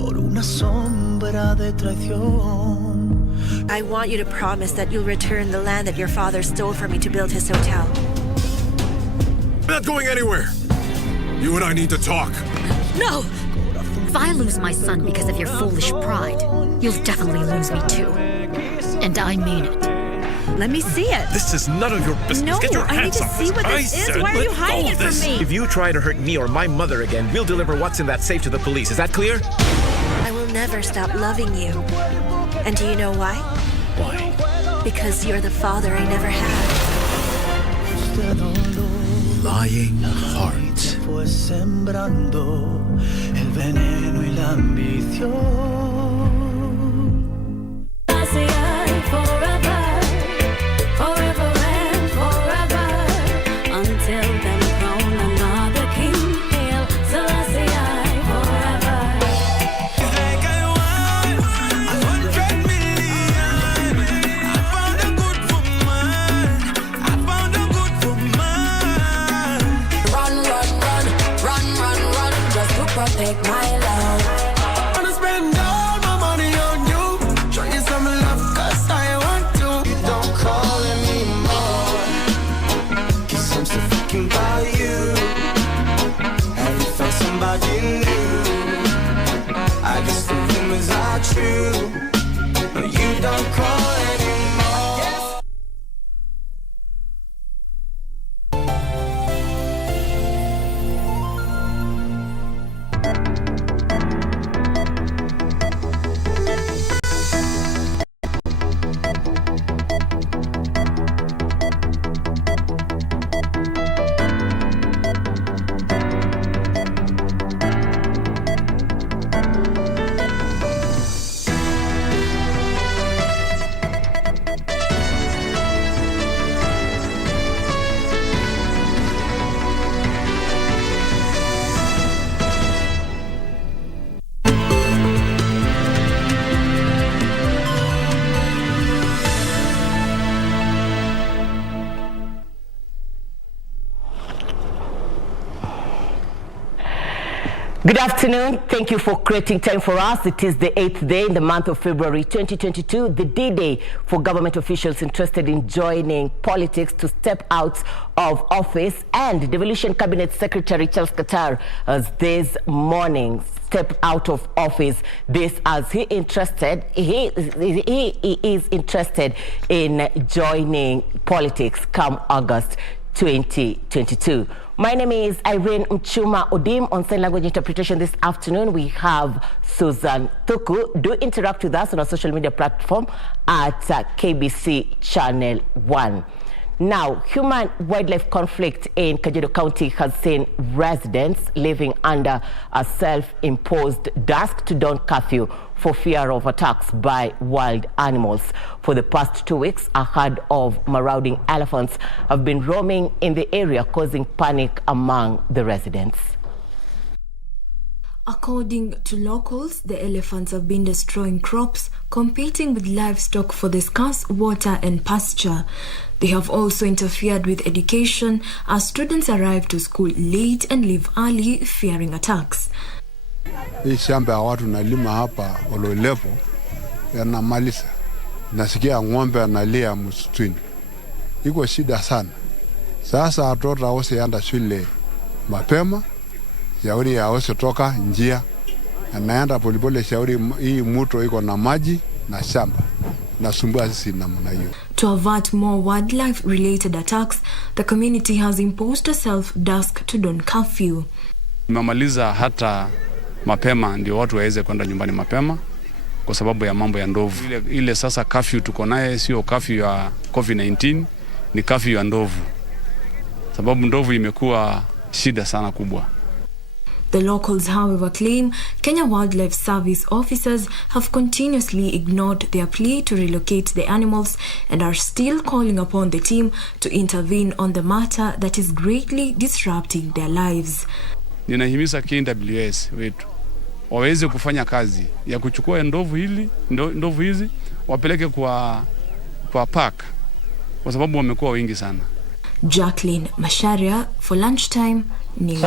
por una sombra de traición. I want you to promise that you'll return the land that your father stole from me to build his hotel. I'm not going anywhere. You and I need to talk. No! If I lose my son because of your foolish pride, you'll definitely lose me too. And I mean it. Let me see it. This is none of your business. No, Get your I need hands to off see this. what this is. Why are you hiding it from me? If you try to hurt me or my mother again, we'll deliver what's in that safe to the police. Is that clear? I will never stop loving you. And do you know why? Why? Because you're the father I never had. Lying heart. Fue sembrando el veneno y la ambición. Take my love. Wanna spend all my money on you. Show you some love, cause I want to. You don't call anymore. Cause I'm still thinking about you. Have you found somebody new? I guess the rumors are true. But you don't call anymore. Good afternoon. Thank you for creating time for us. It is the 8th day in the month of February 2022, the D-Day for government officials interested in joining politics to step out of office. And Devolution Cabinet Secretary Charles Qatar has this morning stepped out of office. This as he is interested in joining politics come August 2022. My name is Irene Muchuma Odim. On sign language interpretation this afternoon, we have Susan Thuku. Do interact with us on our social media platform at KBC Channel 1. Now, human-wildlife conflict in Kajiado County has seen residents living under a self-imposed dusk to dawn curfew for fear of attacks by wild animals. For the past 2 weeks, a herd of marauding elephants have been roaming in the area, causing panic among the residents. According to locals, the elephants have been destroying crops, competing with livestock for the scarce water and pasture. They have also interfered with education as students arrive to school late and leave early, fearing attacks. Hii shamba ya watu nalima hapa Ololepo yanamaliza. Nasikia ng'ombe analia msituni. Iko shida sana. Sasa watoto wose anda shule mapema. Shauri ya wose toka njia. Anaenda polepole shauri hii mto iko na maji na shamba. Nasumbua sisi namna hiyo. To avert more wildlife-related attacks, the community has imposed a self-dusk to dawn curfew. Mamaliza hata mapema ndio watu waweze kwenda nyumbani mapema kwa sababu ya mambo ya ndovu. Ile sasa curfew tuko naye sio curfew ya COVID-19, ni curfew ya ndovu. Sababu ndovu imekuwa shida sana kubwa. The locals, however, claim Kenya Wildlife Service officers have continuously ignored their plea to relocate the animals and are still calling upon the team to intervene on the matter that is greatly disrupting their lives. Ninahimiza KWS wetu waweze kufanya kazi ya kuchukua ndovu hizi wapeleke kwa park kwa sababu wamekuwa wengi sana. Jacqueline Masharia for Lunchtime News.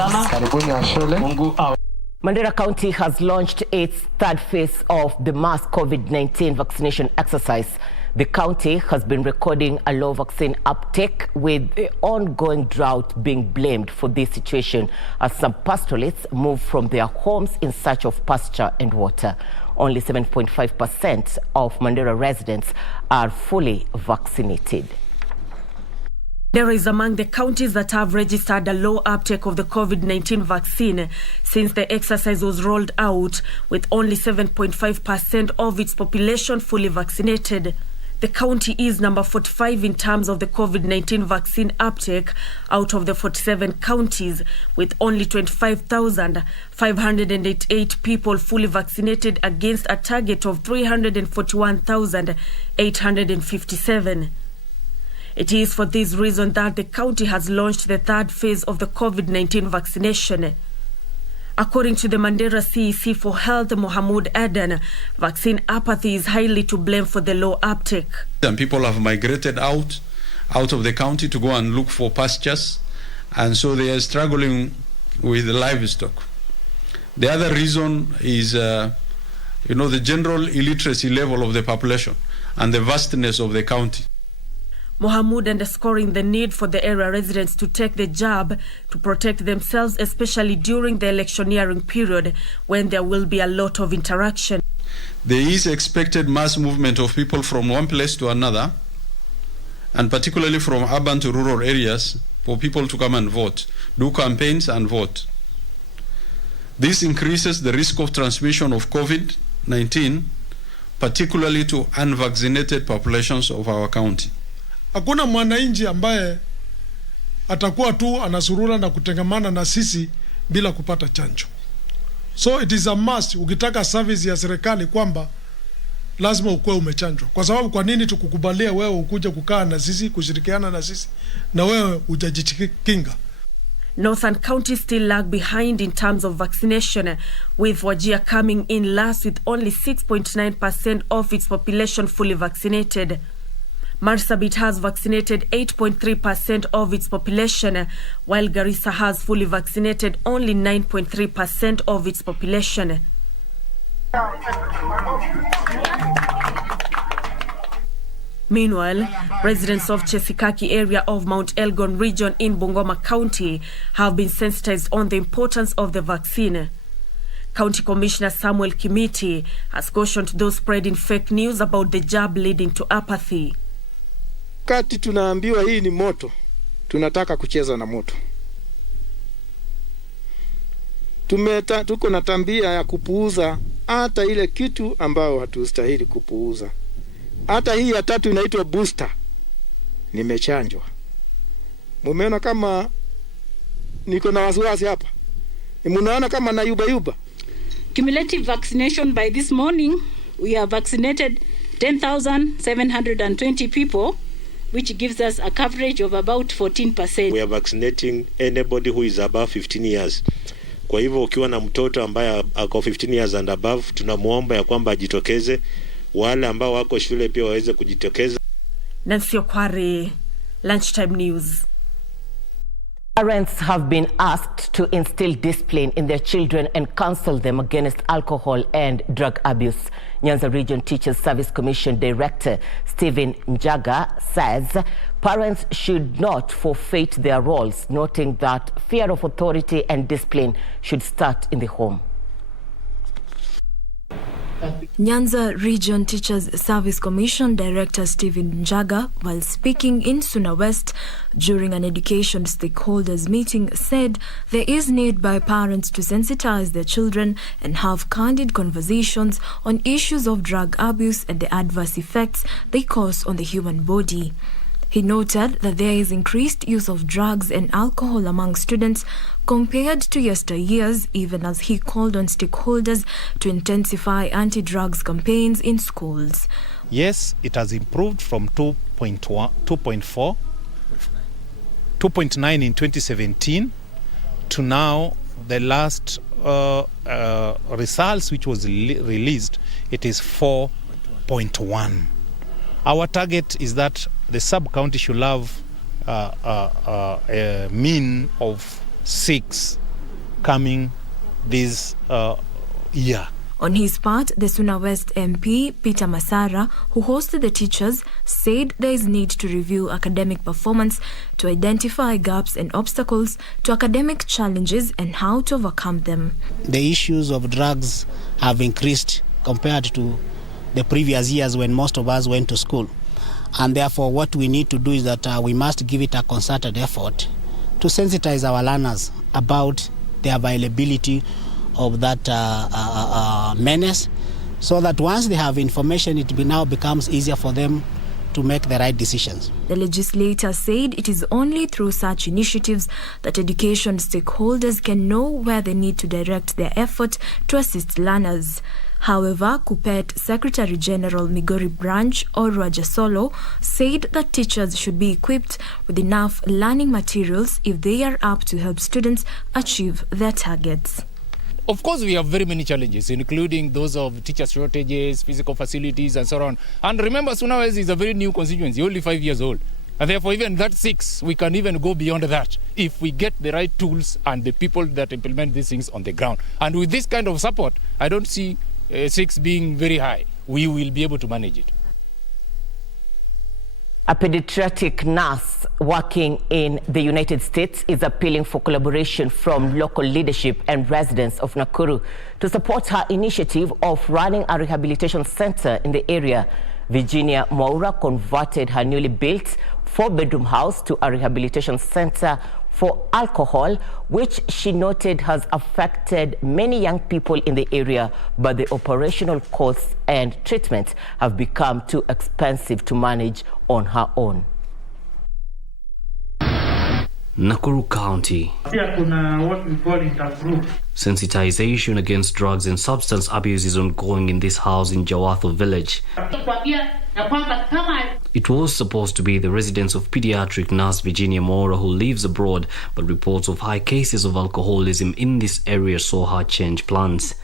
Mandera County has launched its third phase of the mass COVID-19 vaccination exercise. The county has been recording a low vaccine uptake, with the ongoing drought being blamed for this situation as some pastoralists move from their homes in search of pasture and water. Only 7.5% of Mandera residents are fully vaccinated. Mandera is among the counties that have registered a low uptake of the COVID-19 vaccine since the exercise was rolled out, with only 7.5% of its population fully vaccinated. The county is number 45 in terms of the COVID-19 vaccine uptake out of the 47 counties, with only 25,588 people fully vaccinated against a target of 341,857. It is for this reason that the county has launched the third phase of the COVID-19 vaccination. According to the Mandera CEC for Health, Mohamud Aden, vaccine apathy is highly to blame for the low uptake. And people have migrated out of the county to go and look for pastures, and so they are struggling with the livestock. The other reason is, the general illiteracy level of the population and the vastness of the county. Mohamud underscoring the need for the area residents to take the jab to protect themselves, especially during the electioneering period when there will be a lot of interaction. There is expected mass movement of people from one place to another, and particularly from urban to rural areas, for people to come and vote, do campaigns and vote. This increases the risk of transmission of COVID-19, particularly to unvaccinated populations of our county. Hakuna mwananchi ambaye atakuwa tu anasurura na kutengamana na sisi bila kupata chanjo. So it is a must, ukitaka service ya serikali, kwamba lazima ukuwe umechanjwa. Kwa sababu kwa nini tukukubalia wewe ukuje kukaa na sisi, kushirikiana na sisi, na wewe hujajikinga? Northern counties still lag behind in terms of vaccination, with Wajir coming in last with only 6.9% of its population fully vaccinated. Marsabit has vaccinated 8.3% of its population, while Garissa has fully vaccinated only 9.3% of its population. Meanwhile, residents of Chesikaki area of Mount Elgon region in Bungoma County have been sensitized on the importance of the vaccine. County Commissioner Samuel Kimiti has cautioned those spreading fake news about the jab leading to apathy. Kati tunaambiwa hii ni moto, tunataka kucheza na moto. Tuko na tambia ya kupuuza hata ile kitu ambayo hatustahili kupuuza. Hata hii ya tatu inaitwa booster. Nimechanjwa. Mumeona kama niko na wasiwasi hapa? Munaona kama na yuba? Cumulative vaccination by this morning, we have vaccinated 10,720 people, which gives us a coverage of about 14%. We are vaccinating anybody who is above 15 years. Kwa hivyo ukiwa na mtoto ambaye ako 15 years and above, tunamuomba ya kwamba ajitokeze. Wale ambao wako shule pia waweze kujitokeza. Nancy Okware, Lunchtime News. Parents have been asked to instill discipline in their children and counsel them against alcohol and drug abuse. Nyanza Region Teachers Service Commission Director Stephen Njaga says parents should not forfeit their roles, noting that fear of authority and discipline should start in the home. Nyanza Region Teachers Service Commission Director Stephen Njaga, while speaking in Suna West during an education stakeholders meeting, said there is need by parents to sensitize their children and have candid conversations on issues of drug abuse and the adverse effects they cause on the human body. He noted that there is increased use of drugs and alcohol among students compared to yesteryears, even as he called on stakeholders to intensify anti-drugs campaigns in schools. Yes, it has improved from 2.9 in 2017 to now the last results which was released, it is 4.1. Our target is that the sub-county should have a mean of 6 coming this year. On his part, the Suna West MP, Peter Masara, who hosted the teachers, said there is need to review academic performance to identify gaps and obstacles to academic challenges and how to overcome them. The issues of drugs have increased compared to the previous years when most of us went to school. And therefore, what we need to do is that we must give it a concerted effort to sensitize our learners about the availability of that menace, so that once they have information, it now becomes easier for them to make the right decisions. The legislator said it is only through such initiatives that education stakeholders can know where they need to direct their effort to assist learners. However, KUPPET Secretary General Migori Branch Orwa Jasolo said that teachers should be equipped with enough learning materials if they are up to help students achieve their targets. Of course, we have very many challenges, including those of teacher shortages, physical facilities, and so on. And remember, Suna West is a very new constituency, only 5 years old. And therefore, even that 6, we can even go beyond that if we get the right tools and the people that implement these things on the ground. And with this kind of support, I don't see 6 being very high. We will be able to manage it. A pediatric nurse working in the United States is appealing for collaboration from local leadership and residents of Nakuru to support her initiative of running a rehabilitation center in the area. Virginia Moura converted her newly built 4-bedroom house to a rehabilitation center for alcohol, which she noted has affected many young people in the area, but the operational costs and treatment have become too expensive to manage on her own. Nakuru County. Sensitization against drugs and substance abuse is ongoing in this house in Jawatho village. It was supposed to be the residence of pediatric nurse Virginia Moura, who lives abroad, but reports of high cases of alcoholism in this area saw her change plans.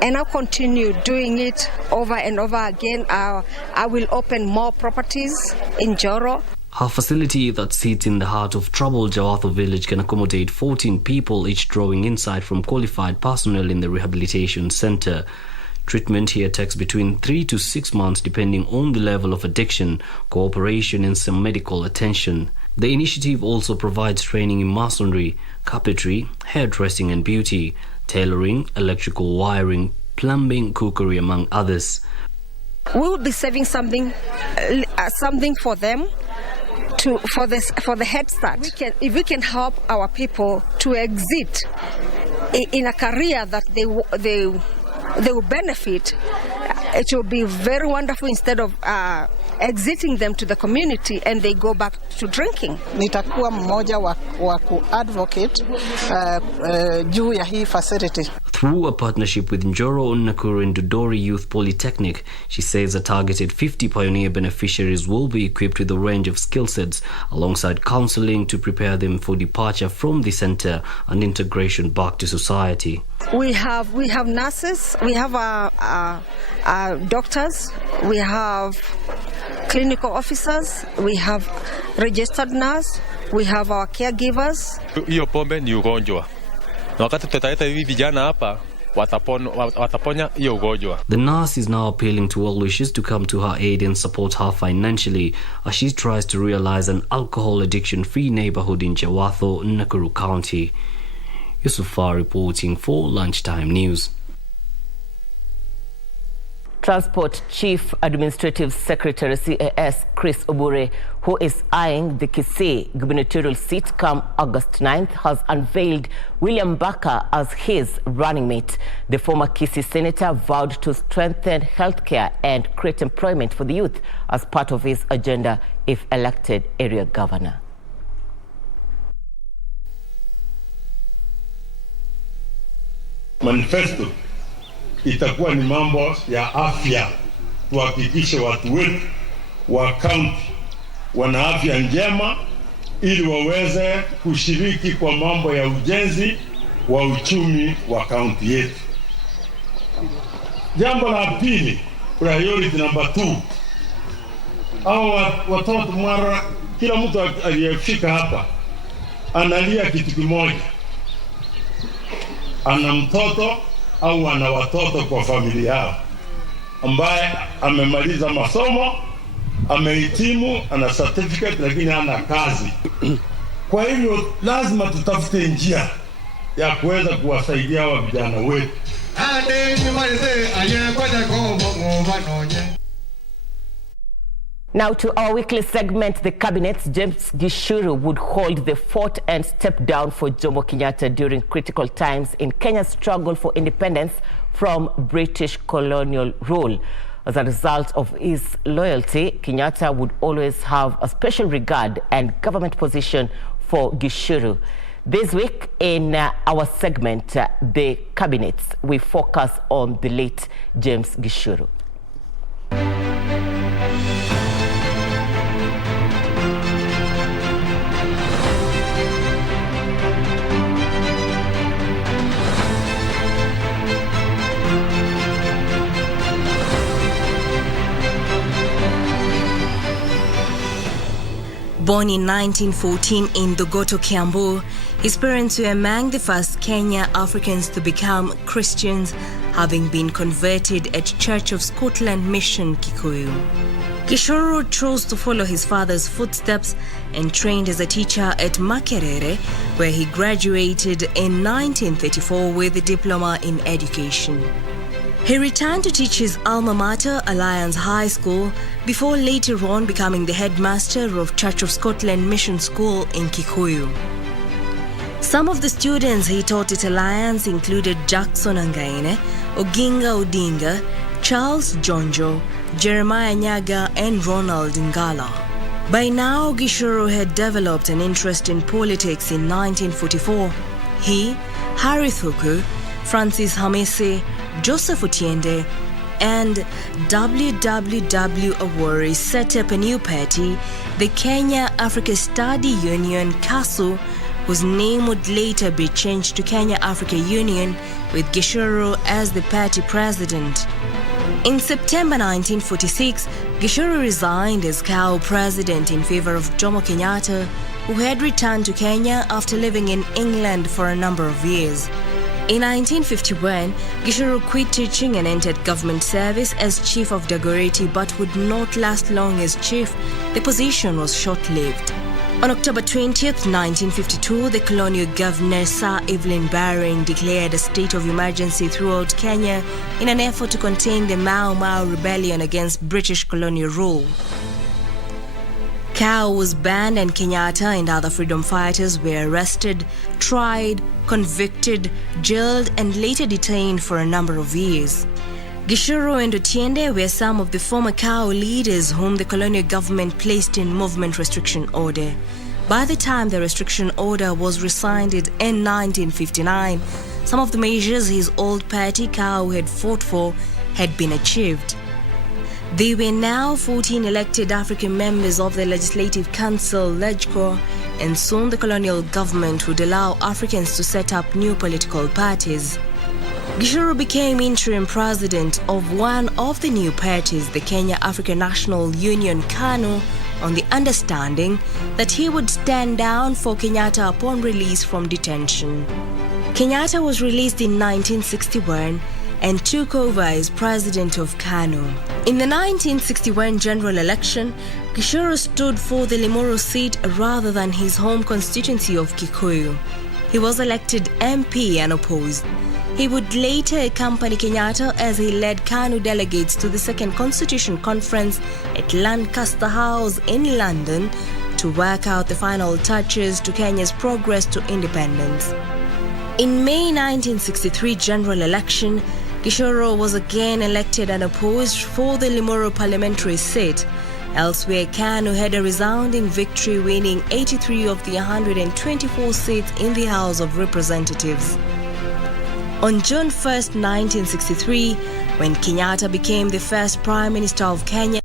And I'll continue doing it over and over again. I will open more properties in Joro. Her facility that sits in the heart of troubled Jawatho village can accommodate 14 people, each drawing insight from qualified personnel in the rehabilitation center. Treatment here takes between 3 to 6 months depending on the level of addiction, cooperation and some medical attention. The initiative also provides training in masonry, carpentry, hairdressing and beauty, tailoring, electrical wiring, plumbing, cookery, among others. We will be saving something for them, for the head start. If we can help our people to exit in a career that they will benefit, it will be very wonderful instead of exiting them to the community and they go back to drinking. Nitakuwa mmoja wa ku-advocate juu ya hii facility. Through a partnership with Njoro, Nakuru and Dodori Youth Polytechnic, she says a targeted 50 pioneer beneficiaries will be equipped with a range of skill sets alongside counseling to prepare them for departure from the center and integration back to society. We have nurses, we have doctors, we have clinical officers, we have registered nurse, we have our caregivers. Hiyo pombe ni ugonjwa. Na wakati tutaleta hivi vijana hapa wataponya hiyo ugonjwa. The nurse is now appealing to all wishes to come to her aid and support her financially as she tries to realize an alcohol addiction-free neighborhood in Jawatho, Nakuru County. Yusufar reporting for Lunchtime News. Transport Chief Administrative Secretary CAS Chris Obure, who is eyeing the Kisii gubernatorial seat come August 9th, has unveiled William Baka as his running mate. The former Kisii senator vowed to strengthen healthcare and create employment for the youth as part of his agenda if elected area governor. Manifesto itakuwa ni mambo ya afya. Tuhakikishe watu wetu wa kaunti wana afya njema ili waweze kushiriki kwa mambo ya ujenzi wa uchumi wa kaunti yetu. Jambo la pili, priority number 2. Hao watoto mara kila mtu aliyefika hapa analia kitu kimoja, ana mtoto au ana watoto kwa familia yao, ambaye amemaliza masomo, amehitimu, ana certificate lakini hana kazi. Kwa hivyo lazima tutafute njia ya kuweza kuwasaidia hawa vijana wetu. Now to our weekly segment, the Cabinet's James Gishuru would hold the fort and step down for Jomo Kenyatta during critical times in Kenya's struggle for independence from British colonial rule. As a result of his loyalty, Kenyatta would always have a special regard and government position for Gishuru. This week in our segment, the Cabinets, we focus on the late James Gishuru. Born in 1914 in Dogoto, Kiambu, his parents were among the first Kenya Africans to become Christians, having been converted at Church of Scotland Mission, Kikuyu. Gishuru chose to follow his father's footsteps and trained as a teacher at Makerere, where he graduated in 1934 with a diploma in education. He returned to teach his alma mater, Alliance High School, before later on becoming the headmaster of Church of Scotland Mission School in Kikuyu. Some of the students he taught at Alliance included Jackson Angaine, Oginga Odinga, Charles Jonjo, Jeremiah Nyaga, and Ronald Ngala. By now, Gishuru had developed an interest in politics in 1944. He, Harry Thuku, Francis Hamisi, Joseph Otiende, and W.W. Awori set up a new party, the Kenya Africa Study Union, KASU, whose name would later be changed to Kenya Africa Union, with Gishuru as the party president. In September 1946, Gishuru resigned as KAU president in favor of Jomo Kenyatta, who had returned to Kenya after living in England for a number of years. In 1951, Gishuru quit teaching and entered government service as chief of Dagoretti, but would not last long as chief. The position was short-lived. On October 20th, 1952, the colonial governor Sir Evelyn Baring declared a state of emergency throughout Kenya in an effort to contain the Mau Mau rebellion against British colonial rule. KAU was banned and Kenyatta and other freedom fighters were arrested, tried, convicted, jailed, and later detained for a number of years. Gishuru and Otiende were some of the former KAU leaders whom the colonial government placed in movement restriction order. By the time the restriction order was rescinded in 1959, some of the measures his old party KAU had fought for had been achieved. They were now 14 elected African members of the Legislative Council, LegCo, and soon the colonial government would allow Africans to set up new political parties. Gishuru became interim president of one of the new parties, the Kenya African National Union, KANU, on the understanding that he would stand down for Kenyatta upon release from detention. Kenyatta was released in 1961 and took over as president of KANU. In the 1961 general election, Gishuru stood for the Limuru seat rather than his home constituency of Kikuyu. He was elected MP unopposed. He would later accompany Kenyatta as he led KANU delegates to the Second Constitution Conference at Lancaster House in London to work out the final touches to Kenya's progress to independence. In May 1963 general election, Gishuru was again elected unopposed for the Limuru parliamentary seat. Elsewhere, KANU had a resounding victory, winning 83 of the 124 seats in the House of Representatives. On June 1st, 1963, when Kenyatta became the first Prime Minister of Kenya.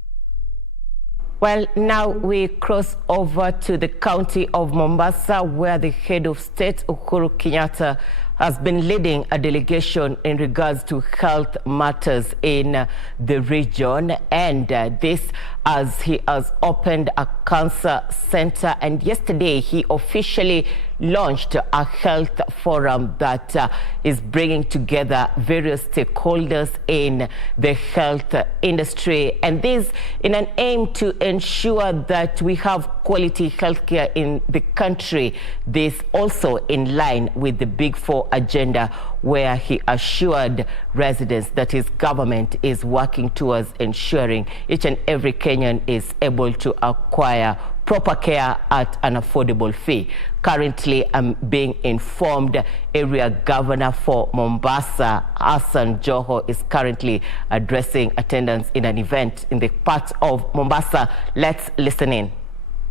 Well, now we cross over to the county of Mombasa, where the head of state, Uhuru Kenyatta, has been leading a delegation in regards to health matters in the region. And this as he has opened a cancer center, and yesterday he officially launched a health forum that is bringing together various stakeholders in the health industry, and this in an aim to ensure that we have quality healthcare in the country. This also in line with the Big Four agenda, where he assured residents that his government is working towards ensuring each and every Kenyan is able to acquire proper care at an affordable fee. Currently, I'm being informed Area Governor for Mombasa, Hassan Joho, is currently addressing attendance in an event in the part of Mombasa. Let's listen in.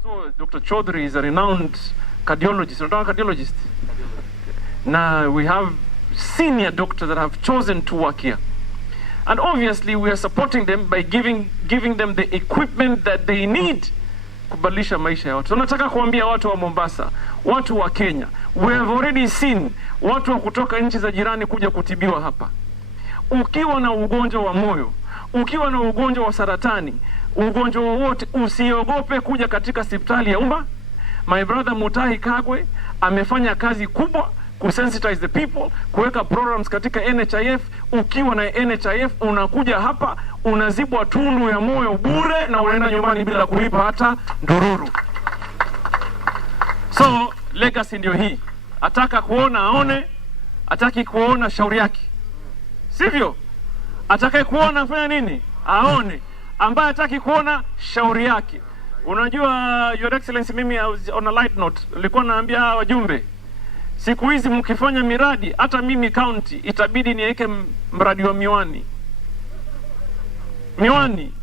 So, Dr. Chaudhary is a renowned cardiologist. Now, we have senior doctors that have chosen to work here. And obviously, we are supporting them by giving them the equipment that they need kubadilisha maisha ya watu. Tunataka kuambia watu wa Mombasa, watu wa Kenya, we have already seen watu wa kutoka nchi za jirani kuja kutibiwa hapa. Ukiwa na ugonjwa wa moyo, ukiwa na ugonjwa wa saratani, ugonjwa wowote, usiogope kuja katika hospitali ya umma. My brother Mutahi Kagwe amefanya kazi kubwa kusensitize the people, kuweka programs katika NHIF. Ukiwa na NHIF unakuja hapa, unazibwa tundu ya moyo bure na unaenda nyumbani bila kulipa hata ndururu. So legacy ndio hii. Ataka kuona aone, ataki kuona shauri yake. Sivyo? Ataka kuona afanya nini? Aone. Ambaye ataki kuona shauri yake. Unajua, Your Excellency, mimi on a light note nilikuwa naambia wajumbe, siku hizi mkifanya miradi, hata mimi county itabidi niweke mradi wa miwani. Miwani.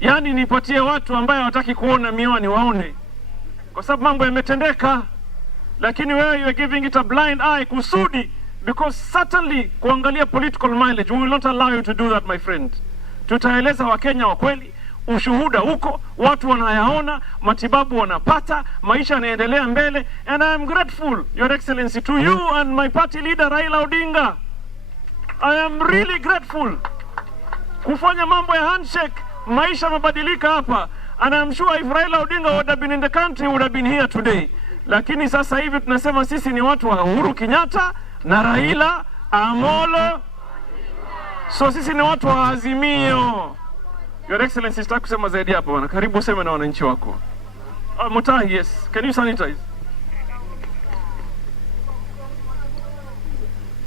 Yaani nipatie watu ambao wataki kuona miwani waone. Kwa sababu mambo yametendeka. Lakini wewe you are giving it a blind eye kusudi, because certainly kuangalia political mileage, we will not allow you to do that, my friend. Tutaeleza Wakenya wa kweli, ushuhuda huko, watu wanayaona, matibabu wanapata, maisha yanaendelea mbele, and I am grateful, Your Excellency, to you and my party leader Raila Odinga. I am really grateful. Kufanya mambo ya handshake, maisha yamebadilika hapa, and I am sure if Raila Odinga would have been in the country, he would have been here today. Lakini sasa hivi tunasema sisi ni watu wa Uhuru Kenyatta na Raila Amolo. So sisi ni watu wa Azimio. Your Excellency, sitaki kusema zaidi hapo bwana. Karibu useme na wananchi wako. Mutahi, yes. Can you sanitize?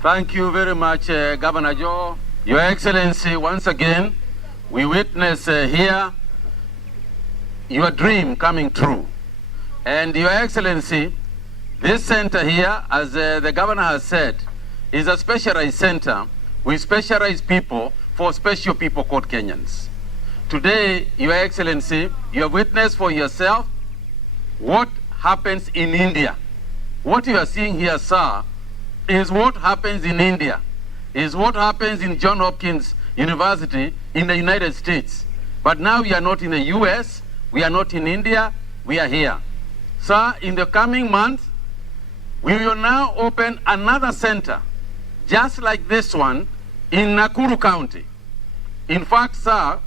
Thank you very much, Governor Joe. Your Excellency, once again, we witness here your dream coming true. And Your Excellency, this center here, as the Governor has said, is a specialized center with specialized people for special people called Kenyans. Today, Your Excellency, you have witnessed for yourself what happens in India. What you are seeing here, sir, is what happens in India, is what happens in Johns Hopkins University in the United States. But now we are not in the US, we are not in India, we are here. Sir, in the coming month, we will now open another center, just like this one, in Nakuru County. In fact, sir,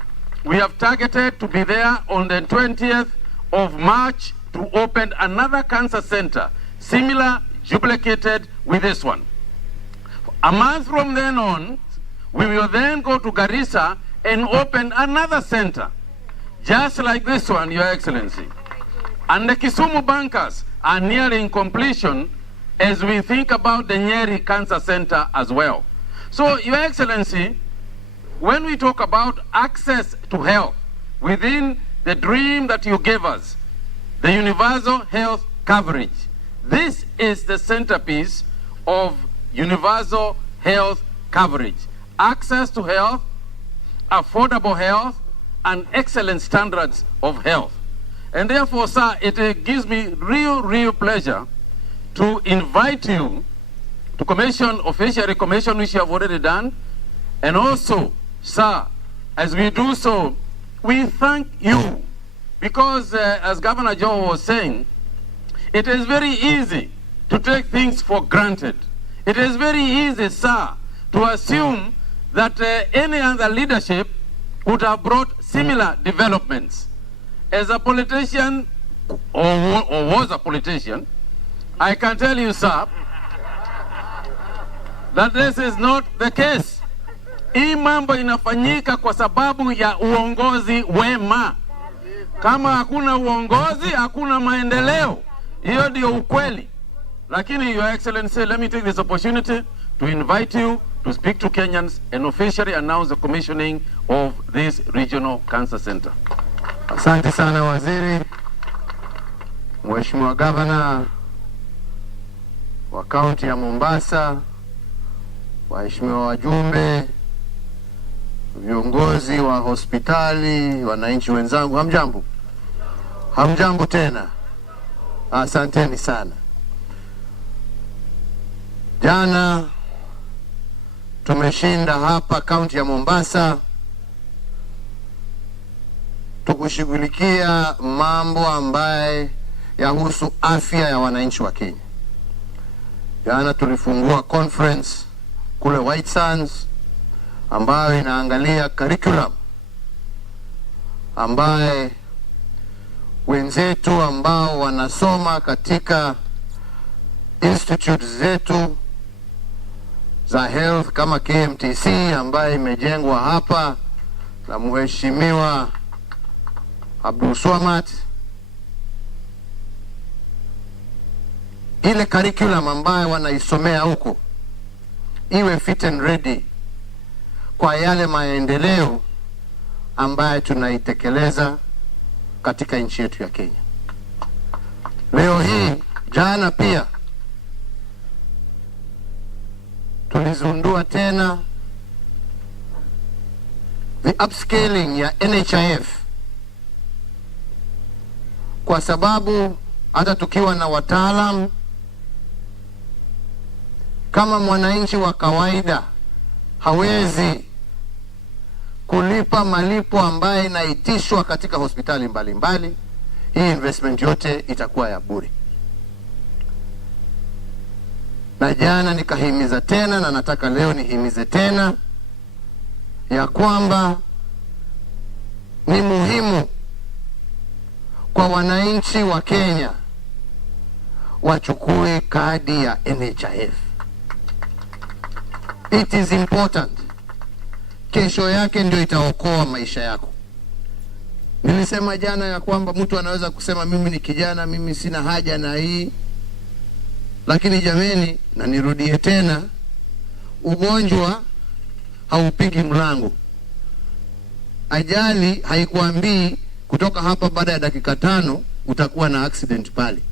we have targeted to be there on the 20th of March to open another cancer center, similar, duplicated with this one. A month from then on, we will then go to Garissa and open another center, just like this one, Your Excellency. And the Kisumu bankers are nearing completion as we think about the Nyeri Cancer Center as well. So, Your Excellency, when we talk about access to health within the dream that you gave us, the universal health coverage, this is the centerpiece of universal health coverage. Access to health, affordable health, and excellent standards of health. And therefore, sir, it gives me real pleasure to invite you to commission, officially commission, which you have already done. And also, sir, as we do so, we thank you because, as Governor Joe was saying, it is very easy to take things for granted. It is very easy, sir, to assume that any other leadership could have brought similar developments. As a politician, or was a politician, I can tell you, sir, that this is not the case. Hii mambo inafanyika kwa sababu ya uongozi wema. Kama hakuna uongozi, hakuna maendeleo. Hiyo ndio ukweli. Lakini, Your Excellency, let me take this opportunity to invite you to speak to Kenyans and officially announce the commissioning of this regional cancer center. Asante sana waziri, Mheshimiwa Governor wa kaunti ya Mombasa, waheshimiwa wajumbe, viongozi wa hospitali, wananchi wenzangu, hamjambo? Hamjambo tena. Asanteni sana. Jana tumeshinda hapa kaunti ya Mombasa tukushughulikia mambo ambaye yahusu afya ya wananchi wa Kenya. Jana tulifungua conference kule White Sands ambayo inaangalia curriculum ambaye wenzetu ambao wanasoma katika institute zetu za health kama KMTC ambaye imejengwa hapa na Mheshimiwa Abdul Swamat, ile curriculum ambayo wanaisomea huko iwe fit and ready kwa yale maendeleo ambayo tunaitekeleza katika nchi yetu ya Kenya. Leo hii, jana pia tulizundua tena the upscaling ya NHIF, kwa sababu hata tukiwa na wataalamu, kama mwananchi wa kawaida hawezi kulipa malipo ambaye inaitishwa katika hospitali mbalimbali, hii investment yote itakuwa ya bure. Na jana nikahimiza tena na nataka leo nihimize tena ya kwamba ni muhimu kwa wananchi wa Kenya wachukue kadi ya NHIF. It is important. Kesho yake ndio itaokoa maisha yako. Nilisema jana ya kwamba mtu anaweza kusema mimi ni kijana, mimi sina haja na hii. Lakini jameni, na nirudie tena, ugonjwa haupigi mlango. Ajali haikuambii kutoka hapa baada ya dakika 5 utakuwa na accident pale.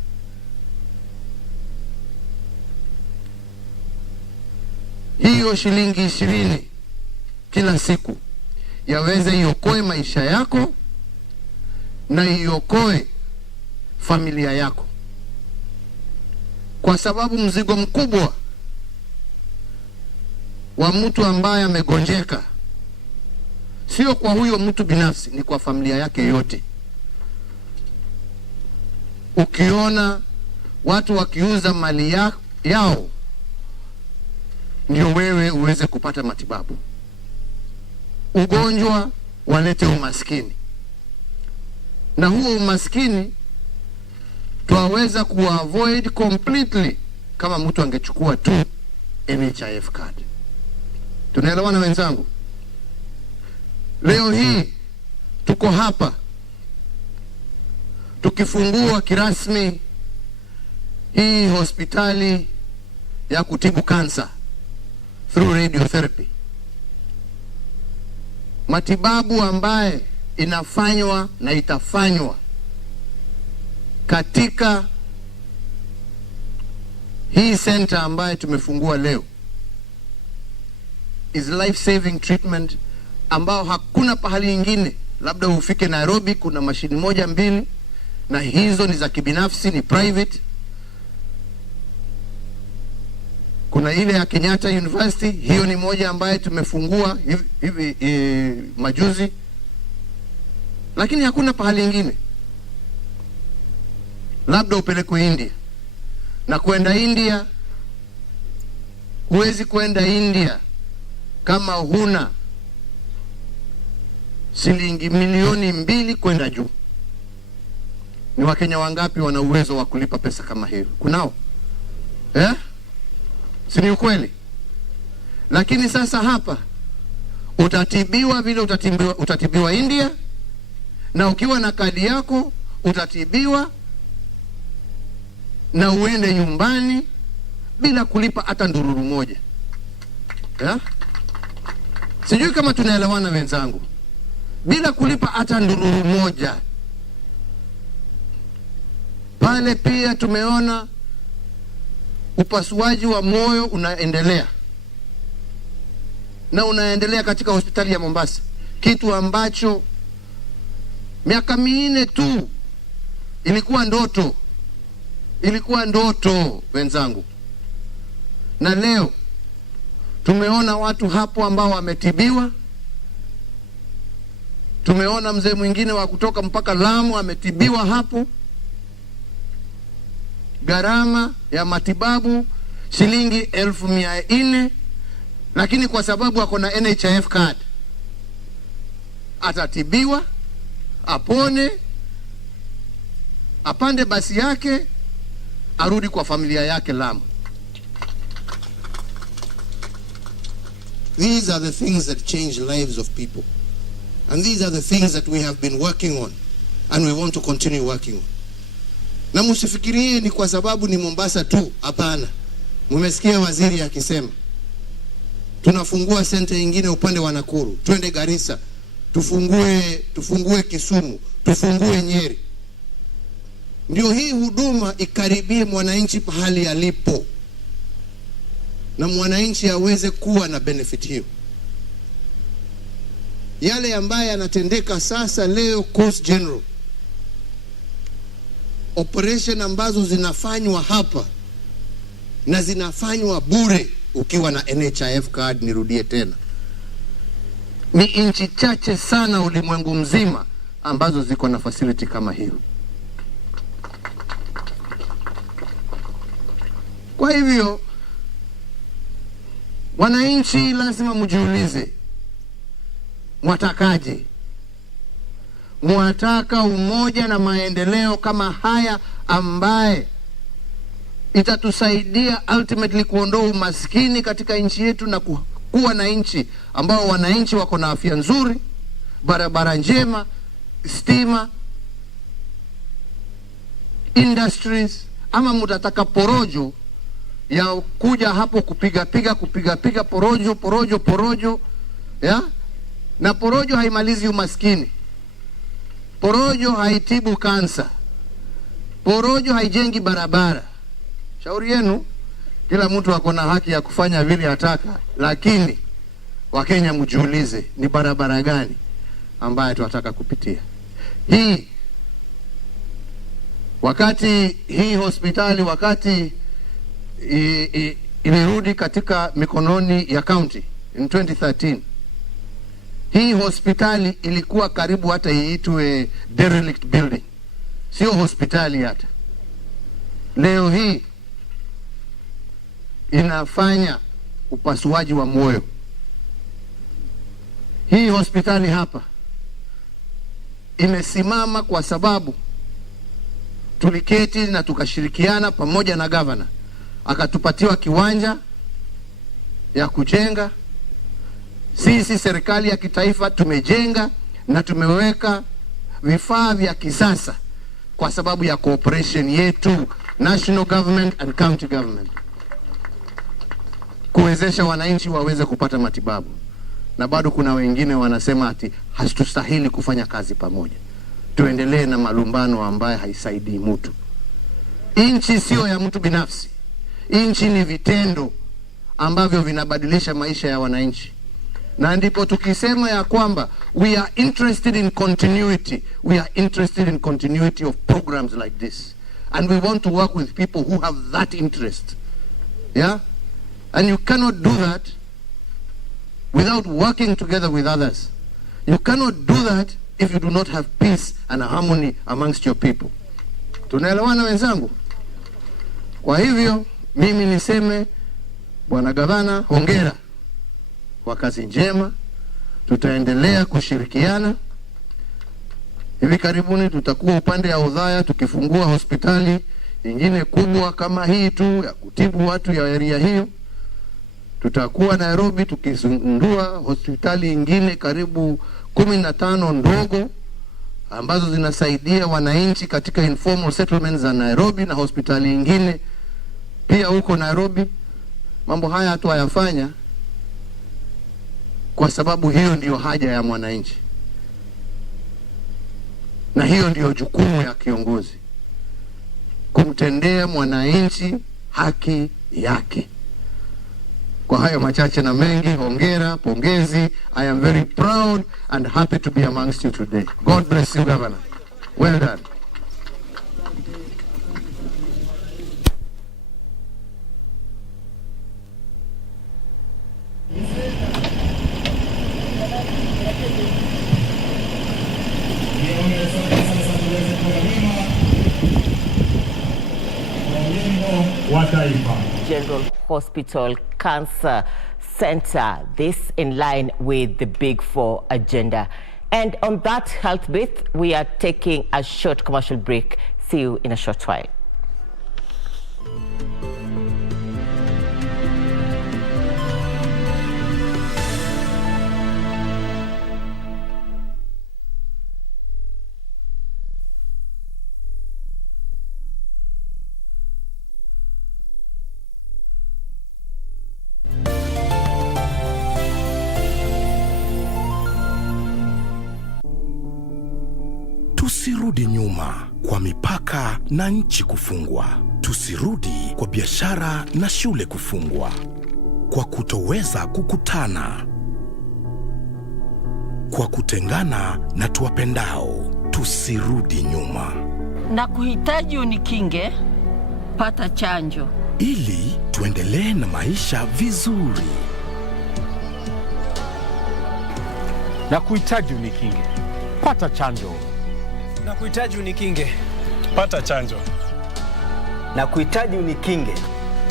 Hiyo shilingi 20 kila siku yaweze iokoe maisha yako na iokoe familia yako. Kwa sababu mzigo mkubwa wa mtu ambaye amegonjeka sio kwa huyo mtu binafsi, ni kwa familia yake yote. Ukiona watu wakiuza mali yao ndio wewe uweze kupata matibabu. Ugonjwa walete umaskini, na huo umaskini tuwaweza kuavoid completely kama mtu angechukua tu NHIF card. Tunaelewana wenzangu? Leo hii tuko hapa tukifungua kirasmi hii hospitali ya kutibu kansa through radiotherapy. Matibabu ambaye inafanywa na itafanywa katika hii center ambaye tumefungua leo is life saving treatment ambao hakuna pahali nyingine. Labda ufike Nairobi, kuna mashini 1-2 na hizo ni za kibinafsi, ni private. Kuna ile ya Kenyatta University, hiyo ni moja ambaye tumefungua hivi majuzi, lakini hakuna pahali nyingine. Labda upelekwe India, na kwenda India, huwezi kwenda India kama huna shilingi milioni 2 kwenda juu. Ni Wakenya wangapi wana uwezo wa kulipa pesa kama hiyo? Kunao? Si ni ukweli? Lakini sasa hapa utatibiwa vile utatibiwa India, na ukiwa na kadi yako utatibiwa na uende nyumbani bila kulipa hata ndururu moja. Sijui kama tunaelewana wenzangu. Bila kulipa hata ndururu moja. Pale pia tumeona upasuaji wa moyo unaendelea. Na unaendelea katika hospitali ya Mombasa. Kitu ambacho miaka 4 tu ilikuwa ndoto. Ilikuwa ndoto wenzangu. Na leo tumeona watu hapo ambao wametibiwa. Tumeona mzee mwingine wa kutoka mpaka Lamu ametibiwa hapo. Gharama ya matibabu shilingi 1400, lakini kwa sababu ako na NHIF card atatibiwa, apone, apande basi yake, arudi kwa familia yake Lamu. These are the things that change lives of people. And these are the things that we have been working on and we want to continue working on. Na msifikirie ni kwa sababu ni Mombasa tu, hapana. Mmesikia waziri akisema tunafungua center nyingine upande wa Nakuru, twende Garissa, tufungue Kisumu, tufungue Nyeri. Ndio hii huduma ikaribie mwananchi pahali alipo, na mwananchi aweze kuwa na benefit hiyo. Yale ambaye yanatendeka sasa leo Coast General, operation ambazo zinafanywa hapa na zinafanywa bure ukiwa na NHIF card, nirudie tena, ni inchi chache sana ulimwengu mzima ambazo ziko na facility kama hiyo. Kwa hivyo wananchi lazima mjiulize, mwatakaje? Mwataka umoja na maendeleo kama haya ambaye itatusaidia ultimately kuondoa umaskini katika nchi yetu na kuwa na nchi ambao wananchi wako na afya nzuri, barabara njema, stima, industries, ama mtataka porojo ya kuja hapo kupiga porojo ya? Na porojo haimalizi umaskini. Porojo haitibu kansa. Porojo haijengi barabara. Shauri yenu, kila mtu ako na haki ya kufanya vile ataka, lakini Wakenya mjiulize, ni barabara gani ambayo tunataka kupitia? Wakati hii hospitali ilirudi katika mikononi ya county in 2013, hii hospitali ilikuwa karibu hata iitwe derelict building, sio hospitali hata. Leo hii inafanya upasuaji wa moyo. Hii hospitali hapa imesimama kwa sababu tuliketi na tukashirikiana pamoja na governor, akatupatiwa kiwanja ya kujenga. Sisi serikali ya kitaifa tumejenga na tumeweka vifaa vya kisasa kwa sababu ya cooperation yetu, national government and county government, kuwezesha wananchi waweze kupata matibabu. Na bado kuna wengine wanasema ati hatustahili kufanya kazi pamoja. Tuendelee na malumbano ambaye haisaidii mtu. Inchi sio ya mtu binafsi. Inchi ni vitendo ambavyo vinabadilisha maisha ya wananchi. Na ndipo tukisema ya kwamba we are interested in continuity. We are interested in continuity of programs like this. And we want to work with people who have that interest. Yeah? And you cannot do that without working together with others. You cannot do that if you do not have peace and harmony amongst your people. Tunaelewana wenzangu? Kwa hivyo mimi niseme, Bwana Gavana, hongera kwa kazi njema. Tutaendelea kushirikiana Hivi karibuni tutakuwa upande ya Udhaya tukifungua hospitali nyingine kubwa kama hii tu ya kutibu watu ya area hiyo. Tutakuwa Nairobi tukizindua hospitali nyingine karibu 15 ndogo ambazo zinasaidia wananchi katika informal settlements za Nairobi, na hospitali nyingine pia huko Nairobi. Mambo haya hatu hayafanya kwa sababu hiyo ndiyo haja ya mwananchi, na hiyo ndiyo jukumu ya kiongozi, kumtendea mwananchi haki yake. Kwa hayo machache na mengi, hongera, pongezi. I am very proud and happy to be amongst you today. God bless you, Governor. Well done. General Hospital Cancer Center, this in line with the Big Four agenda. And on that health bit, we are taking a short commercial break. See you in a short while. Tusirudi nyuma kwa mipaka na nchi kufungwa. Tusirudi kwa biashara na shule kufungwa. Kwa kutoweza kukutana. Kwa kutengana na tuwapendao. Tusirudi nyuma. Na kuhitaji unikinge, pata chanjo. Ili tuendelee na maisha vizuri. Na kuhitaji unikinge, pata chanjo. Na kuhitaji unikinge, pata chanjo. Na kuhitaji unikinge,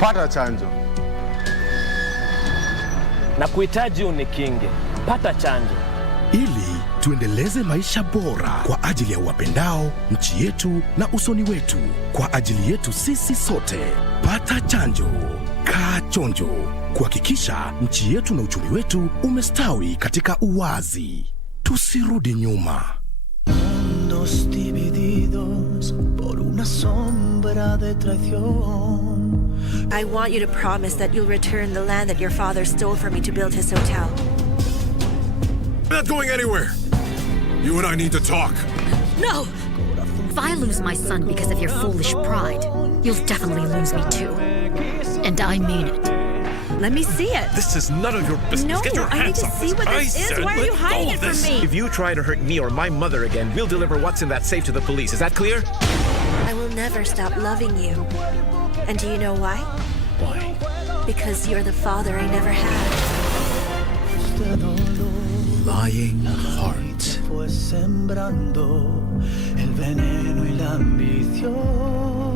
pata chanjo. Na kuhitaji unikinge, pata chanjo. Ili tuendeleze maisha bora kwa ajili ya wapendao, nchi yetu na usoni wetu. Kwa ajili yetu sisi sote. Pata chanjo. Kaa chonjo. Kuhakikisha nchi yetu na uchumi wetu umestawi katika uwazi. Tusirudi nyuma. Divididos por una sombra de traición. I want you to promise that you'll return the land that your father stole from me to build his hotel. I'm not going anywhere. You and I need to talk. No! If I lose my son because of your foolish pride, you'll definitely lose me too. And I mean it. Let me see it. This is none of your business. No, Get your I need hands to off see this. what this is. Why are you hiding it from me? If you try to hurt me or my mother again, we'll deliver what's in that safe to the police. Is that clear? I will never stop loving you. And do you know why? Why? Because you're the father I never had. Lying heart. Fue sembrando el veneno y la ambición.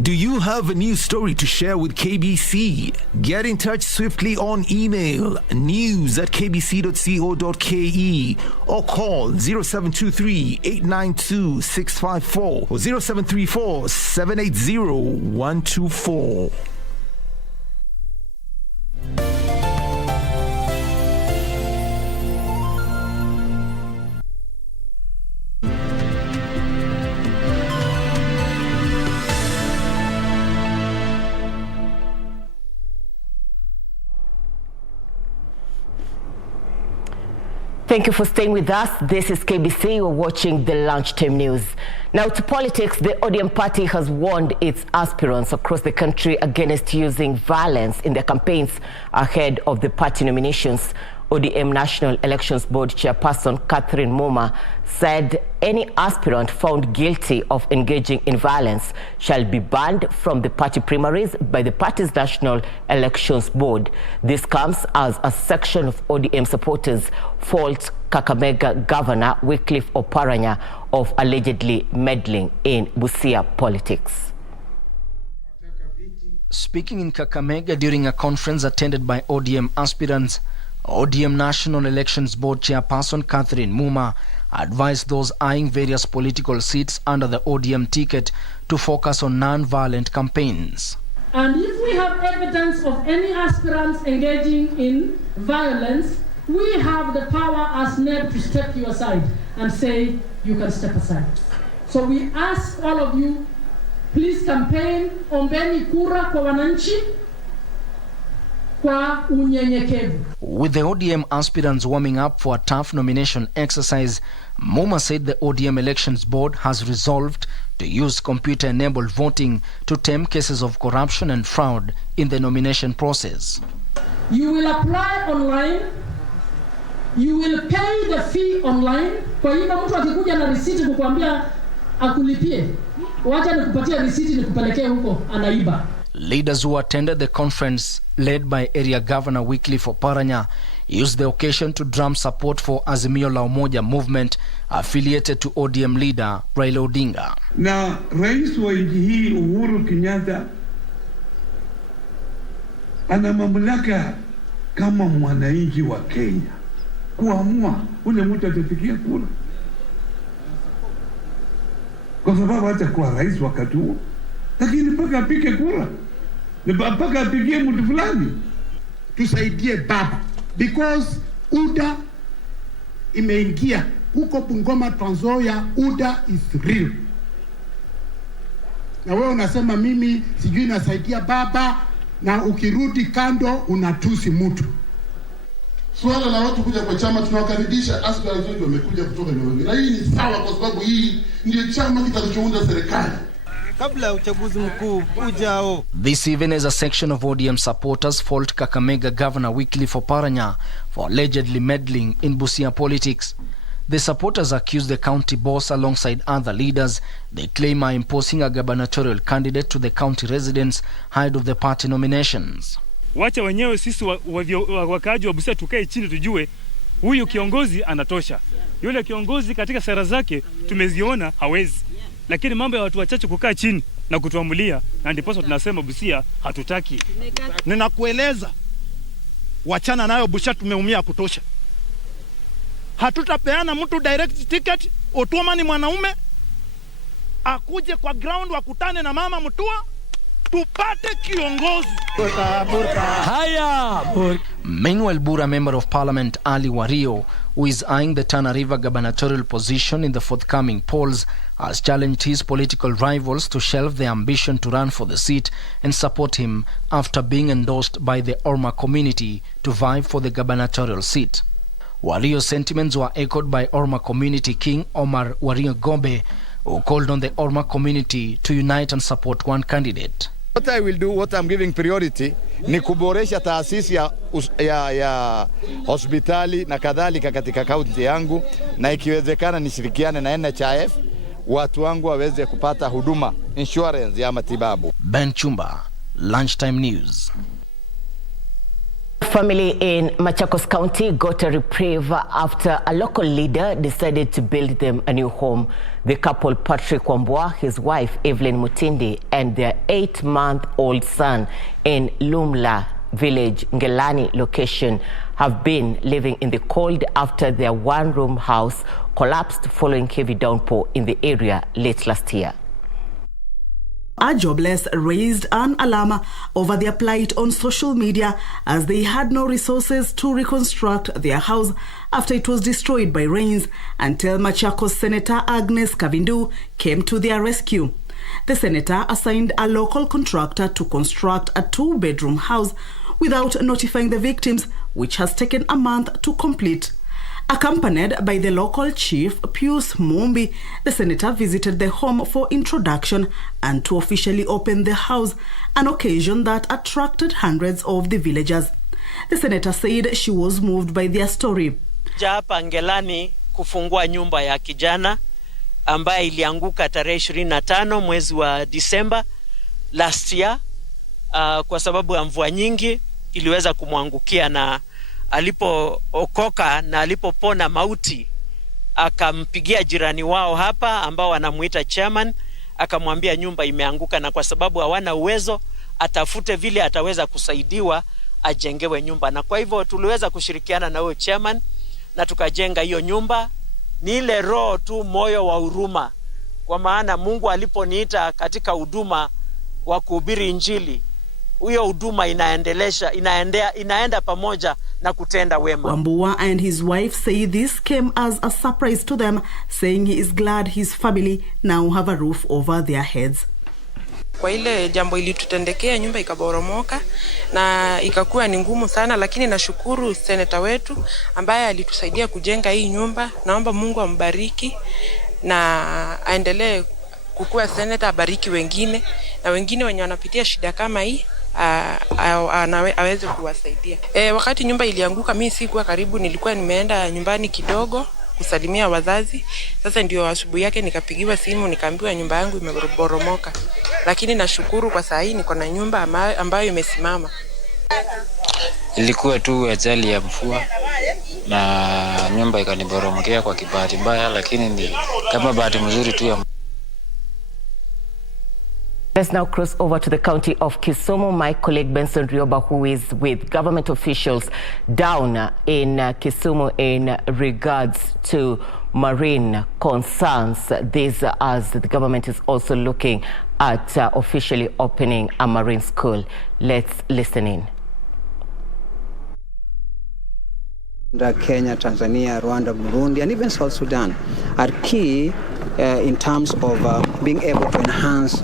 Do you have a news story to share with KBC? Get in touch swiftly on email news@kbc.co.ke or call 0723-892-654 or 0734-780-124. Thank you for staying with us. This is KBC. You're watching the Lunchtime News. Now to politics, the ODM party has warned its aspirants across the country against using violence in their campaigns ahead of the party nominations. ODM National Elections Board Chairperson Catherine Muma said any aspirant found guilty of engaging in violence shall be banned from the party primaries by the party's National Elections Board. This comes as a section of ODM supporters fault Kakamega Governor Wycliffe Oparanya of allegedly meddling in Busia politics. Speaking in Kakamega during a conference attended by ODM aspirants, ODM National Elections Board Chairperson Catherine Muma advised those eyeing various political seats under the ODM ticket to focus on non-violent campaigns. And if we have evidence of any aspirants engaging in violence, we have the power as NEB to step you aside and say you can step aside. So we ask all of you, please campaign, ombeni kura kwa wananchi kwa unyenyekevu. With the ODM aspirants warming up for a tough nomination exercise, Muma said the ODM Elections Board has resolved to use computer-enabled voting to tame cases of corruption and fraud in the nomination process. You will apply online. You will pay the fee online. Kwa hivyo mtu akikuja na risiti kukuambia akulipie, wacha nikupatie risiti nikupelekee huko, anaiba. Leaders who attended the conference led by Area Governor Wycliffe Oparanya used the occasion to drum support for Azimio la Umoja movement affiliated to ODM leader Raila Odinga. Na rais wa nchi hii Uhuru Kenyatta ana mamlaka kama mwananchi wa Kenya kuamua ule mtu atafikia kura, kwa sababu hata kwa rais wakati huo, lakini mpaka apike kura, mpaka apigie mtu fulani. Tusaidie baba, because UDA imeingia huko Bungoma, Trans Nzoia. UDA is real. Na wewe unasema mimi sijui nasaidia baba, na ukirudi kando unatusi mtu. Swala la watu kuja kwa chama, tunawakaribisha aspirants wengi wamekuja kutoka nyumbani. Na hii ni sawa, kwa sababu hii ndio chama kitakachounda serikali kabla ya uchaguzi mkuu ujao. This even as a section of ODM supporters fault Kakamega Governor Wycliffe Oparanya for allegedly meddling in Busia politics. The supporters accuse the county boss alongside other leaders they claim are imposing a gubernatorial candidate to the county residents ahead of the party nominations. Wacha wenyewe sisi wakaaji wa Busia tukae chini tujue huyu kiongozi anatosha. Yule kiongozi katika sera zake tumeziona hawezi. Lakini mambo ya watu wachache kukaa chini na kutuamulia, na ndipo tunasema Busia hatutaki. Ninakueleza, wachana nayo Busia, tumeumia kutosha. Hatutapeana mtu direct ticket. Otuoma ni mwanaume, akuje kwa ground wakutane na mama Mutua, tupate kiongozi. Meanwhile, Bura Member of Parliament Ali Wario, who is eyeing the Tana River gubernatorial position in the forthcoming polls, has challenged his political rivals to shelve their ambition to run for the seat and support him after being endorsed by the Orma community to vie for the gubernatorial seat. Wario's sentiments were echoed by Orma community king Omar Wario Gobe, who called on the Orma community to unite and support one candidate. What I will do, what I'm giving priority, ni kuboresha taasisi ya hospitali na kadhalika katika kaunti yangu, na ikiwezekana nishirikiane na NHIF watu wangu waweze kupata huduma insurance ya matibabu. Ben Chumba, Lunchtime News. Family in Machakos County got a reprieve after a local leader decided to build them a new home. The couple, Patrick Wambua, his wife Evelyn Mutindi, and their 8-month-old son in Lumla village, Ngelani location, have been living in the cold after their one-room house collapsed following heavy downpour in the area late last year. Are jobless raised an alarm over their plight on social media as they had no resources to reconstruct their house after it was destroyed by rains, until Machakos Senator Agnes Kavindu came to their rescue. The senator assigned a local contractor to construct a 2-bedroom house without notifying the victims, which has taken a month to complete. Accompanied by the local chief, Pius Mumbi, the senator visited the home for introduction and to officially open the house, an occasion that attracted hundreds of the villagers. The senator said she was moved by their story. Hapa Ngelani kufungua nyumba ya kijana ambaye ilianguka tarehe 25 mwezi wa Disemba last year, kwa sababu ya mvua nyingi iliweza kumwangukia, na alipookoka na alipopona mauti akampigia jirani wao hapa ambao wanamuita chairman, akamwambia nyumba imeanguka na kwa sababu hawana uwezo atafute vile ataweza kusaidiwa ajengewe nyumba. Na kwa hivyo tuliweza kushirikiana na huyo chairman na tukajenga hiyo nyumba. Ni ile roho tu, moyo wa huruma, kwa maana Mungu aliponiita katika huduma wa kuhubiri Injili, huyo huduma inaenda pamoja na kutenda wema. Wambua and his wife say this came as a surprise to them, saying he is glad his family now have a roof over their heads. Kwa ile jambo ilitutendekea, nyumba ikaboromoka na ikakuwa ni ngumu sana, lakini nashukuru seneta wetu ambaye alitusaidia kujenga hii nyumba. Naomba Mungu ambariki na aendelee kukua seneta, abariki wengine na wengine wenye wanapitia shida kama hii aweze kuwasaidia. Wakati nyumba ilianguka mimi sikuwa karibu, nilikuwa nimeenda nyumbani kidogo kusalimia wazazi. Sasa ndio asubuhi yake nikapigiwa simu nikaambiwa nyumba yangu imeboromoka. Lakini nashukuru kwa saa hii niko na nyumba ambayo imesimama. Ilikuwa tu ajali ya mvua na nyumba ikaniboromokea kwa kibahati mbaya, lakini ni kama bahati nzuri tu ya. Let's now cross over to the county of Kisumu. My colleague Benson Rioba, who is with government officials down in Kisumu in regards to marine concerns. This as the government is also looking at officially opening a marine school. Let's listen in. Kenya, Tanzania, Rwanda, Burundi, and even South Sudan are key in terms of being able to enhance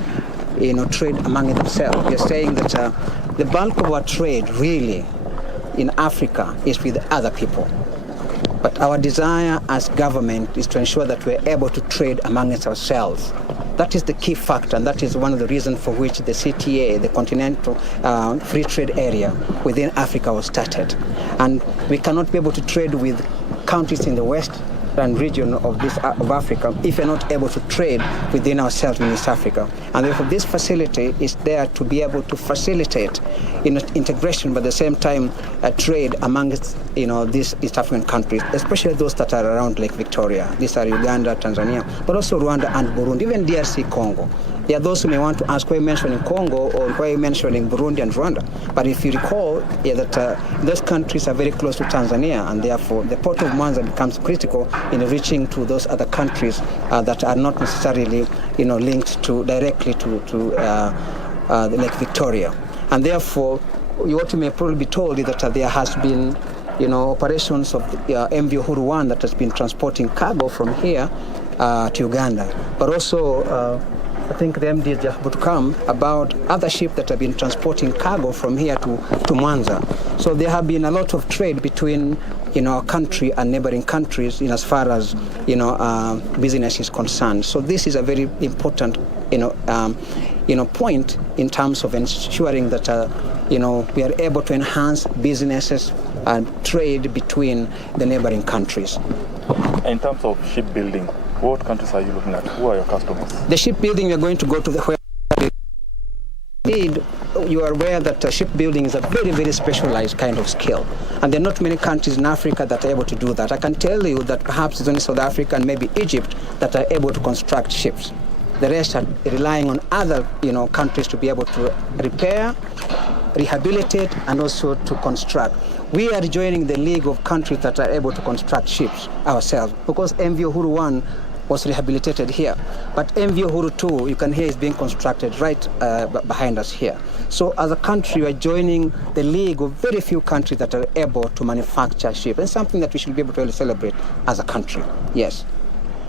trade among themselves. We are saying that the bulk of our trade really in Africa is with other people. But our desire as government is to ensure that we are able to trade amongst ourselves. That is the key factor, and that is one of the reasons for which the CTA, the Continental Free Trade Area within Africa, was started. And we cannot be able to trade with countries in the West and region of Africa if we're not able to trade within ourselves in East Africa. And therefore this facility is there to be able to facilitate integration, but at the same time trade amongst these East African countries, especially those that are around Lake Victoria. These are Uganda, Tanzania, but also Rwanda and Burundi, even DRC Congo. There are those who may want to ask why are you mentioning Congo or why are you mentioning Burundi and Rwanda. But if you recall that those countries are very close to Tanzania, and therefore the port of Mwanza becomes critical in reaching to those other countries that are not necessarily linked directly to Lake Victoria. And therefore what you may probably be told is that there has been operations of MV Uhuru 1 that has been transporting cargo from here to Uganda. But also I think the MD is just about to come about other ships that have been transporting cargo from here to Mwanza. So there have been a lot of trade between our country and neighboring countries as far as business is concerned. So this is a very important point in terms of ensuring that we are able to enhance businesses and trade between the neighboring countries. In terms of shipbuilding, what countries are you looking at? Who are your customers? The shipbuilding, we are going to go to where you are aware that shipbuilding is a very, very specialized kind of skill. And there are not many countries in Africa that are able to do that. I can tell you that perhaps it's only South Africa and maybe Egypt that are able to construct ships. The rest are relying on other countries to be able to repair, rehabilitate, and also to construct. We are joining the league of countries that are able to construct ships ourselves, because MV Uhuru 1 was rehabilitated here. But MV Uhuru 2, you can hear, is being constructed right behind us here. So as a country, we are joining the league of very few countries that are able to manufacture ships. And something that we should be able to really celebrate as a country. Yes.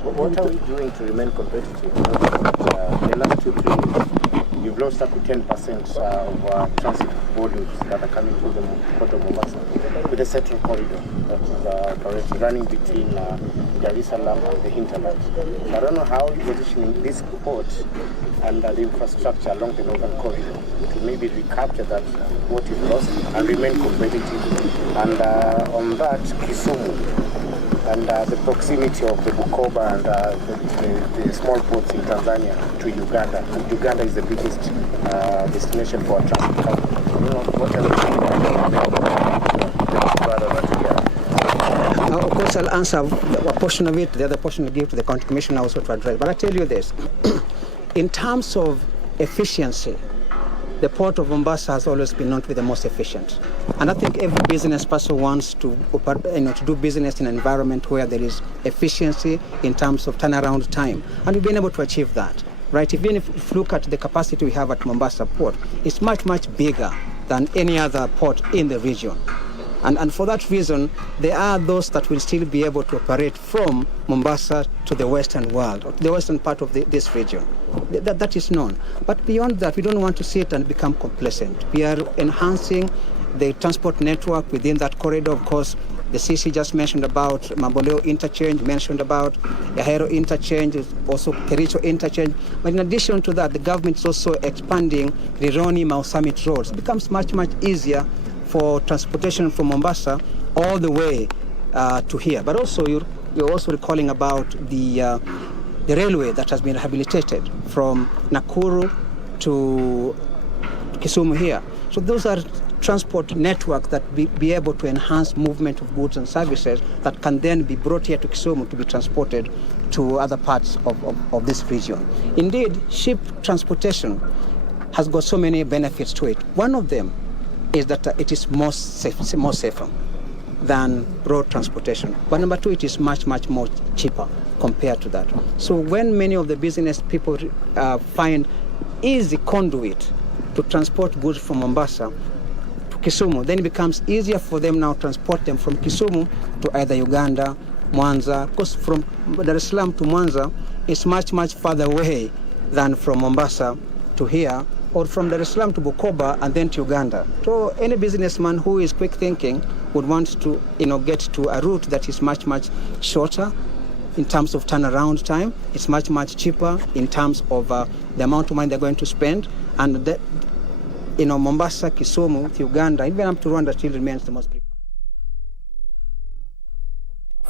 What are we doing to remain competitive? The last 2-3 years, we've lost up to 10% of transit volumes that are coming to the port of Mombasa with the central corridor that is running between Dar es Salaam and the hinterland. I don't know how you're positioning this port and the infrastructure along the northern corridor to maybe recapture that what you've lost and remain competitive. And on that, Kisumu and the proximity of the Bukoba and the small ports in Tanzania to Uganda. And Uganda is the biggest destination for a transit company. What are the of course, I'll answer a portion of it. The other portion I'll give to the County Commissioner also to address. But I tell you this, in terms of efficiency, the port of Mombasa has always been known to be the most efficient. And I think every business person wants to do business in an environment where there is efficiency in terms of turnaround time. And we've been able to achieve that, right? Even if you look at the capacity we have at Mombasa Port, it's much, much bigger than any other port in the region. And for that reason, there are those that will still be able to operate from Mombasa to the Western world, or the western part of this region. That is known. But beyond that, we don't want to sit and become complacent. We are enhancing the transport network within that corridor. Of course, the CC just mentioned about Mamboleo interchange, mentioned about Yahero interchange, also Kericho interchange. But in addition to that, the government is also expanding Rironi Mau Summit roads. It becomes much, much easier for transportation from Mombasa all the way to here. But also, you're also recalling about the railway that has been rehabilitated from Nakuru to Kisumu here. So those are transport network that be able to enhance movement of goods and services that can then be brought here to Kisumu to be transported to other parts of this region. Indeed, ship transportation has got so many benefits to it. One of them is that it is more safer than road transportation. But number two, it is much, much more cheaper compared to that. So when many of the business people find easy conduit to transport goods from Mombasa to Kisumu, then it becomes easier for them now to transport them from Kisumu to either Uganda, Mwanza, because from Dar es Salaam to Mwanza is much, much farther away than from Mombasa to here, or from Dar es Salaam to Bukoba and then to Uganda. So any businessman who is quick thinking would want to get to a route that is much, much shorter in terms of turnaround time. It's much, much cheaper in terms of the amount of money they're going to spend. And that, Mombasa, Kisumu, Uganda, even up to Rwanda still remains the most.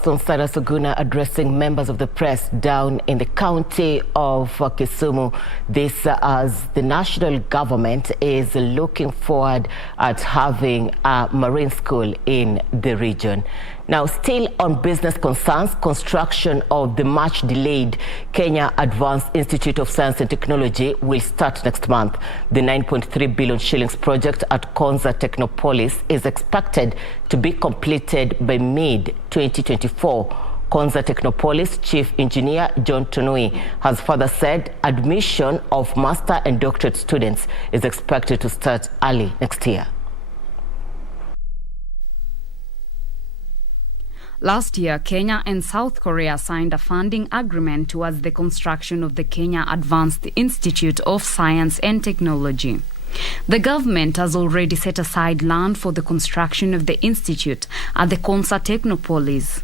Sara Suguna addressing members of the press down in the county of Kisumu. This as the national government is looking forward at having a marine school in the region. Now, still on business concerns, construction of the much delayed Kenya Advanced Institute of Science and Technology will start next month. The 9.3 billion shillings project at Konza Technopolis is expected to be completed by mid-2024. Konza Technopolis Chief Engineer John Tonui has further said admission of master and doctorate students is expected to start early next year. Last year, Kenya and South Korea signed a funding agreement towards the construction of the Kenya Advanced Institute of Science and Technology. The government has already set aside land for the construction of the institute at the Konza Technopolis.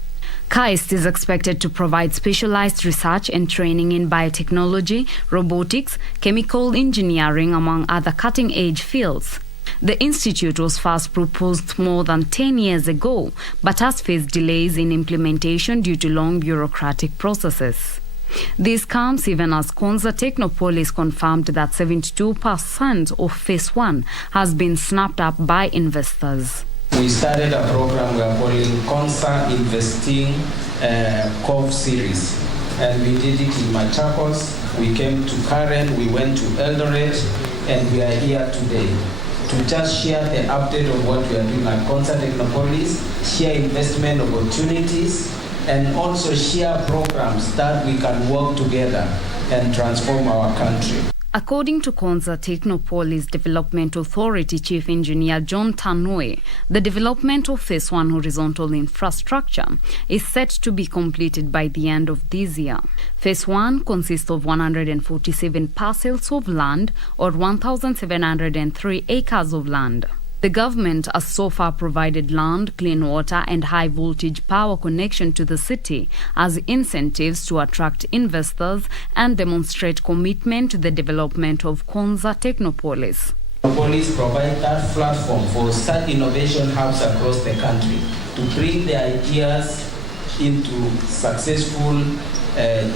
KAIST is expected to provide specialized research and training in biotechnology, robotics, chemical engineering, among other cutting-edge fields. The institute was first proposed more than 10 years ago, but has faced delays in implementation due to long bureaucratic processes. This comes even as Konza Technopolis confirmed that 72% of Phase 1 has been snapped up by investors. We started a program we are calling Konza Investing Cove Series, and we did it in Machakos. We came to Karen, we went to Eldoret, and we are here today to just share the update of what we are doing at Konza Technopolis, share investment opportunities, and also share programs that we can work together and transform our country. According to Konza Technopolis Development Authority Chief Engineer John Tanui, the development of Phase 1 horizontal infrastructure is set to be completed by the end of this year. Phase 1 consists of 147 parcels of land, or 1,703 acres of land. The government has so far provided land, clean water and high-voltage power connection to the city as incentives to attract investors and demonstrate commitment to the development of Konza Technopolis. Technopolis provide that platform for such innovation hubs across the country to bring the ideas into successful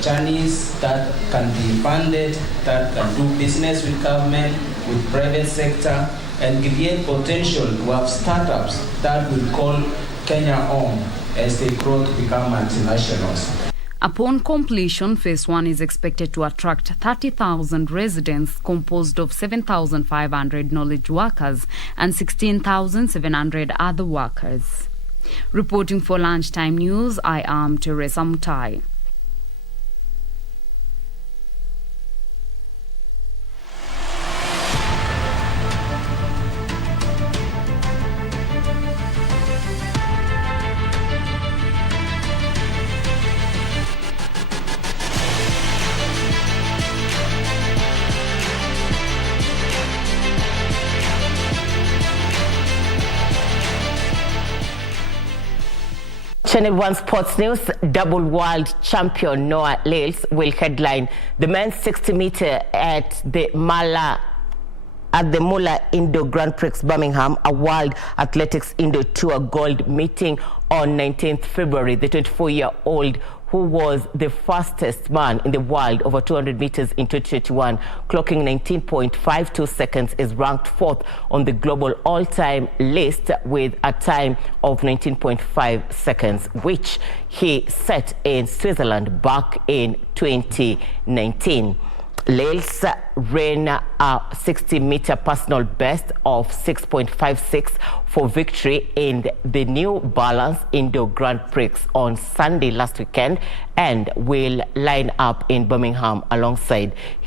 journeys that can be funded, that can do business with government, with private sector, and create potential to have startups that will call Kenya home as they grow to become multinationals. Upon completion, Phase 1 is expected to attract 30,000 residents composed of 7,500 knowledge workers and 16,700 other workers. Reporting for Lunchtime News, I am Teresa Mutai. Channel 1 Sports News, double world champion Noah Lyles will headline the men's 60-meter at the Muller Indoor Grand Prix Birmingham, a World Athletics Indoor Tour Gold meeting on 19th February. The 24-year-old, who was the fastest man in the world over 200 meters in 2021, clocking 19.52 seconds, is ranked 4th on the global all-time list with a time of 19.5 seconds, which he set in Switzerland back in 2019. Lyles ran a 60-meter personal best of 6.56 for victory in the New Balance Indoor Grand Prix on Sunday last weekend and will line up in Birmingham alongside